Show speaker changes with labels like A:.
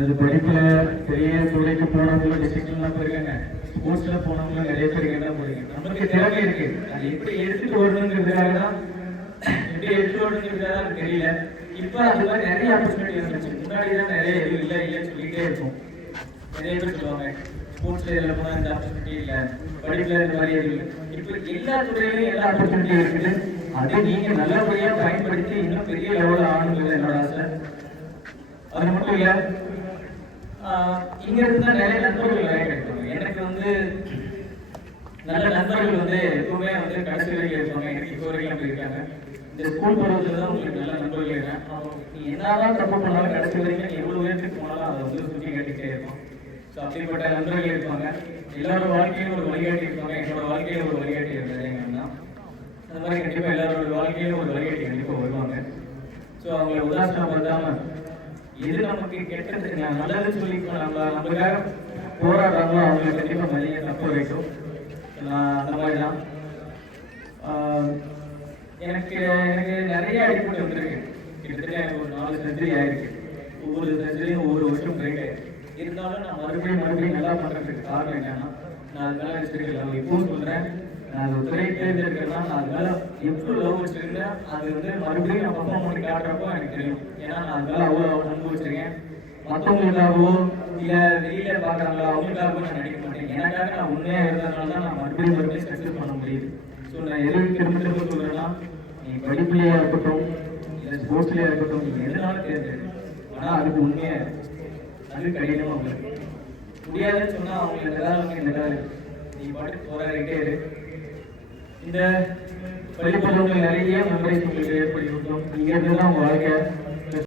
A: இது படிப்புல பெரிய துறைக்கு போனவங்க டிசிப்ளின்லாம் போயிருக்காங்க. ஸ்போர்ட்ஸ்ல போனவங்க நிறைய பேர் என்ன போயிருக்காங்க நமக்கு திறமை இருக்கு. அது எப்படி எடுத்துட்டு வரணுங்கிறதுக்காக தான் எப்படி எடுத்துட்டு வரணுங்கிறதுக்காக தான் எனக்கு தெரியல. இப்போ அது மாதிரி நிறைய ஆப்பர்ச்சுனிட்டி இருந்துச்சு முன்னாடி தான் நிறைய எதுவும் இல்லை இல்லைன்னு சொல்லிட்டே இருக்கும் நிறைய பேர் சொல்லுவாங்க ஸ்போர்ட்ஸ்ல இதில் போனால் இந்த ஆப்பர்ச்சுனிட்டி இல்லை. படிப்புல இந்த மாதிரி எதுவும் இல்லை. இப்போ எல்லா துறையிலும் எல்லா ஆப்பர்ச்சுனிட்டி இருக்குது. அதை நீங்க நல்லபடியா பயன்படுத்தி இன்னும் பெரிய லெவலில் ஆகணுங்கிறது என்னோட ஆசை. அது மட்டும் இல்லை இங்க இருந்து நிறைய நண்பர்கள் நிறைய கிடைப்பாங்க எனக்கு வந்து நல்ல நண்பர்கள் வந்து எப்பவுமே வந்து கடைசி வரைக்கும் இருப்பாங்க. எனக்கு இப்போ வரைக்கும் அப்படி இருக்காங்க. இந்த ஸ்கூல் பருவத்துல தான் உங்களுக்கு நல்ல நண்பர்கள் இருக்காங்க. நீ என்னதான் தப்பு பண்ணாலும் கடைசி வரைக்கும் நீ எவ்வளவு உயரத்துக்கு போனாலும் அதை வந்து சுற்றி கேட்டுக்கிட்டே இருக்கும். ஸோ அப்படிப்பட்ட நண்பர்கள் இருப்பாங்க. எல்லாரோட வாழ்க்கையிலும் ஒரு வழிகாட்டி இருப்பாங்க. என்னோட வாழ்க்கையில ஒரு வழிகாட்டி இருந்தது எங்க அண்ணா. அந்த மாதிரி கண்டிப்பாக எல்லாரோட வாழ்க்கையிலும் ஒரு வழிகாட்டி கண்டிப்பாக வருவாங்க. ஸோ அவங்கள உதாசனப்படுத்தாம எது நமக்கு கெட்டது? நல்லது சொல்லி நம்ம நமக்காக போராடுறாங்களோ அவங்களை கண்டிப்பாக மதிய தப்ப வைக்கும் அந்த மாதிரி தான் எனக்கு எனக்கு நிறைய அடிப்படை வந்திருக்கு. கிட்டத்தட்ட எனக்கு ஒரு நாலு சர்ஜரி ஆயிருக்கு. ஒவ்வொரு சர்ஜரியும் ஒவ்வொரு வருஷம் பிரைட் ஆயிருக்கு. இருந்தாலும் நான் மறுபடியும் மறுபடியும் நல்லா பண்ணுறதுக்கு காரணம் என்னன்னா நான் அது மேல வச்சிருக்கல. இப்பவும் சொல்கிறேன் நான் அது துறை தேர்ந்தெடுக்கிறேன்னா நான் அது லவ் வச்சிருந்தேன் அது வந்து மறுபடியும் நான் பர்ஃபார்ம் பண்ணி காட்டுறப்போ எனக்கு தெரியும். ஏன்னா நான் அது அவ்வளோ அவ்வளவு அன்பு வச்சிருக்கேன் மற்றவங்களுக்காகவோ இல்லை வெளியில பாக்குறாங்களோ அவங்களுக்காகவோ நான் நடிக்க மாட்டேன். எனக்காக நான் உண்மையாக இருந்ததுனால தான் நான் மறுபடியும் மறுபடியும் சக்சஸ் பண்ண முடியுது. ஸோ நான் எதுவும் திரும்ப திரும்ப சொல்றேன்னா நீ படிப்புலயா இருக்கட்டும் இல்லை ஸ்போர்ட்ஸ்லேயே இருக்கட்டும் நீங்க எதுனாலும் தேர்ந்தெடு. ஆனா அதுக்கு உண்மையாக அது கடினமா உங்களுக்கு முடியாதுன்னு சொன்னா அவங்களுக்கு இந்த காலம் இந்த காலம் நீ பாட்டு போராடிட்டே இரு. இந்த பள்ளிப்பருவங்கள் நிறைய மெமரிஸ் உங்களுக்கு ஏற்படுத்தி கொடுத்தோம் இங்க இருந்து தான் உங்க வாழ்க்கை.